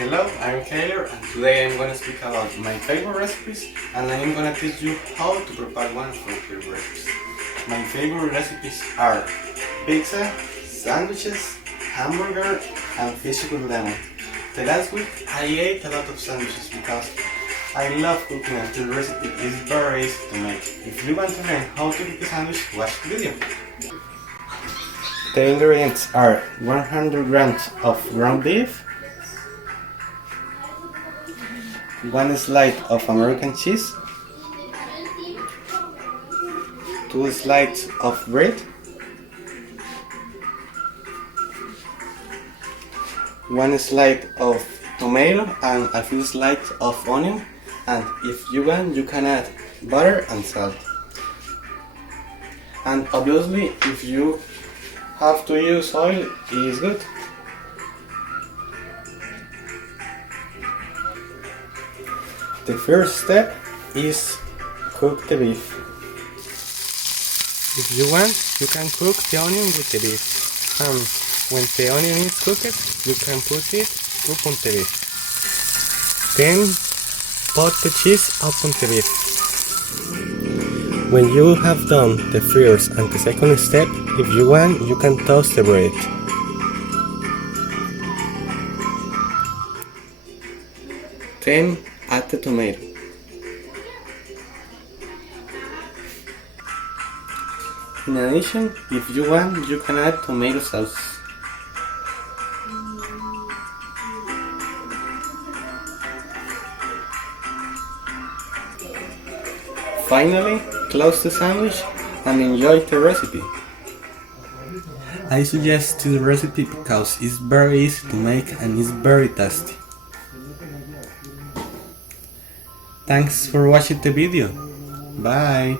Hello, I'm Keylor and today I'm going to speak about my favorite recipes and I'm going to teach you how to prepare one of my favorite recipes. My favorite recipes are pizza, sandwiches, hamburger and fish with lemon. The last week I ate a lot of sandwiches because I love cooking and the recipe is very easy to make. If you want to learn how to cook a sandwich, watch the video. The ingredients are 100 grams of ground beef, 1 slice of American cheese, 2 slices of bread, 1 slice of tomato and a few slices of onion, and if you want you can add butter and salt. And obviously if you have to use oil, it is good. The first step is cook the beef. If you want, you can cook the onion with the beef. And when the onion is cooked, you can put it upon the beef. Then put the cheese upon the beef. When you have done the first and the second step, if you want, you can toast the bread. Then add the tomato. In addition, if you want, you can add tomato sauce. Finally, close the sandwich and enjoy the recipe. I suggest the recipe because it's very easy to make and it's very tasty. Thanks for watching the video. Bye.